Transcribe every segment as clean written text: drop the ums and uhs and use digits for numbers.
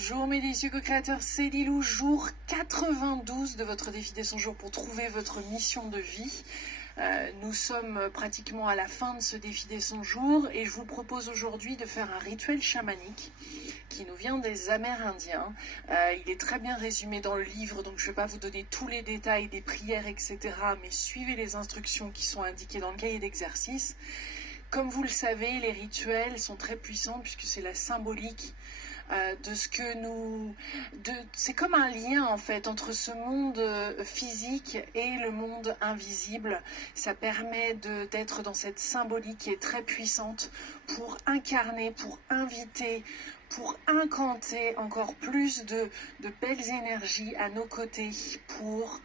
Bonjour mes délicieux co-créateurs, c'est Lilou, jour 92 de votre défi des 100 jours pour trouver votre mission de vie. Nous sommes pratiquement à la fin de ce défi des 100 jours et je vous propose aujourd'hui de faire un rituel chamanique qui nous vient des Amérindiens. Il est très bien résumé dans le livre, donc je ne vais pas vous donner tous les détails des prières, etc. Mais suivez les instructions qui sont indiquées dans le cahier d'exercice. Comme vous le savez, les rituels sont très puissants puisque c'est la symbolique de ce que nous... C'est comme un lien en fait entre ce monde physique et le monde invisible. Ça permet d'être dans cette symbolique qui est très puissante pour incarner, pour inviter, pour incanter encore plus de belles énergies à nos côtés pour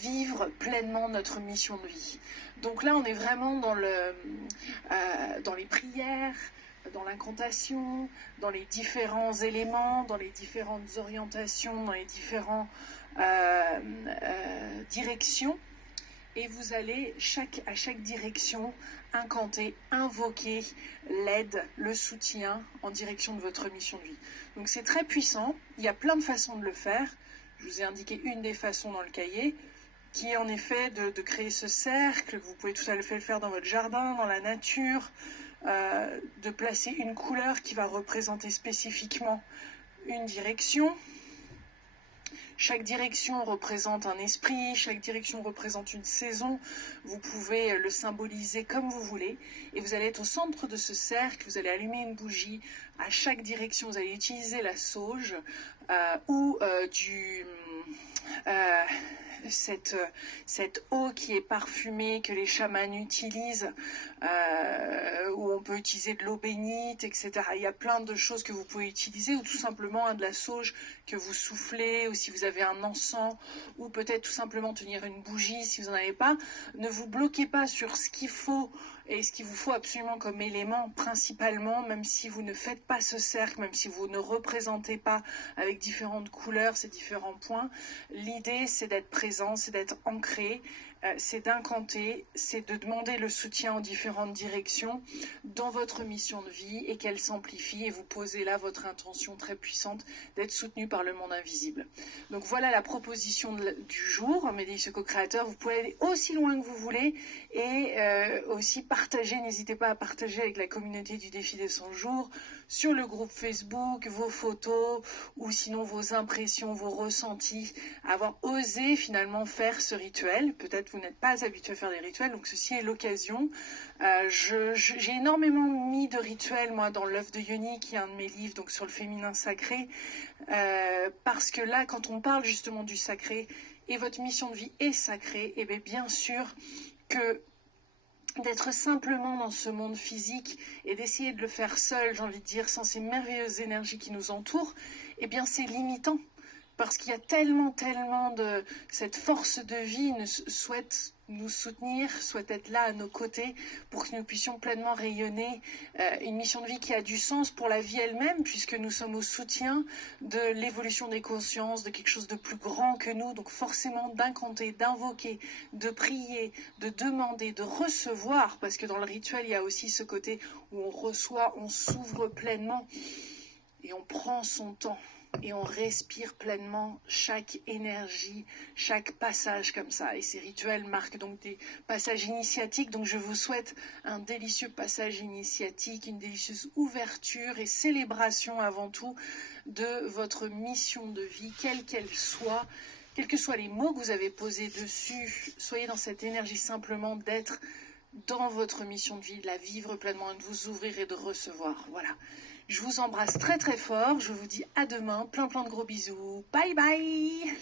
vivre pleinement notre mission de vie. Donc là, on est vraiment dans les prières, dans l'incantation, dans les différents éléments, dans les différentes orientations, dans les différentes directions. Et vous allez à chaque direction incanter, invoquer l'aide, le soutien en direction de votre mission de vie. Donc c'est très puissant, il y a plein de façons de le faire. Je vous ai indiqué une des façons dans le cahier, qui est en effet de créer ce cercle. Vous pouvez tout à fait le faire dans votre jardin, dans la nature, de placer une couleur qui va représenter spécifiquement une direction. Chaque direction représente un esprit, chaque direction représente une saison. Vous pouvez le symboliser comme vous voulez. Et vous allez être au centre de ce cercle, vous allez allumer une bougie. À chaque direction, vous allez utiliser la sauge ou cette eau qui est parfumée que les chamans utilisent, où on peut utiliser de l'eau bénite, etc. Il y a plein de choses que vous pouvez utiliser, ou tout simplement de la sauge que vous soufflez, ou si vous avez un encens, ou peut-être tout simplement tenir une bougie si vous n'en avez pas. Ne vous bloquez pas sur ce qu'il faut et ce qu'il vous faut absolument comme élément principalement, même si vous ne faites pas ce cercle, même si vous ne représentez pas avec différentes couleurs ces différents points. L'idée, c'est d'être présent, c'est d'être ancré, c'est d'incanter, c'est de demander le soutien en différentes directions dans votre mission de vie et qu'elle s'amplifie, et vous posez là votre intention très puissante d'être soutenu par le monde invisible. Donc voilà la proposition du jour, mes délicieux co-créateurs. Vous pouvez aller aussi loin que vous voulez et aussi partager, n'hésitez pas à partager avec la communauté du défi des 100 jours sur le groupe Facebook, vos photos ou sinon vos impressions, vos ressentis, avoir osé finalement faire ce rituel. Peut-être vous n'êtes pas habitué à faire des rituels, donc ceci est l'occasion. J'ai énormément mis de rituels, moi, dans l'œuvre de Yoni, qui est un de mes livres, donc sur le féminin sacré, parce que là, quand on parle justement du sacré, et votre mission de vie est sacrée, et bien sûr que d'être simplement dans ce monde physique et d'essayer de le faire seul, j'ai envie de dire, sans ces merveilleuses énergies qui nous entourent, eh bien c'est limitant. Parce qu'il y a tellement de... Cette force de vie souhaite nous soutenir, souhaite être là à nos côtés pour que nous puissions pleinement rayonner une mission de vie qui a du sens pour la vie elle-même, puisque nous sommes au soutien de l'évolution des consciences, de quelque chose de plus grand que nous. Donc forcément d'incanter, d'invoquer, de prier, de demander, de recevoir, parce que dans le rituel, il y a aussi ce côté où on reçoit, on s'ouvre pleinement et on prend son temps. Et on respire pleinement chaque énergie, chaque passage comme ça. Et ces rituels marquent donc des passages initiatiques. Donc je vous souhaite un délicieux passage initiatique, une délicieuse ouverture et célébration avant tout de votre mission de vie, quelle qu'elle soit. Quels que soient les mots que vous avez posés dessus, soyez dans cette énergie simplement d'être dans votre mission de vie, de la vivre pleinement et de vous ouvrir et de recevoir. Voilà. Je vous embrasse très très fort. Je vous dis à demain. Plein de gros bisous. Bye bye.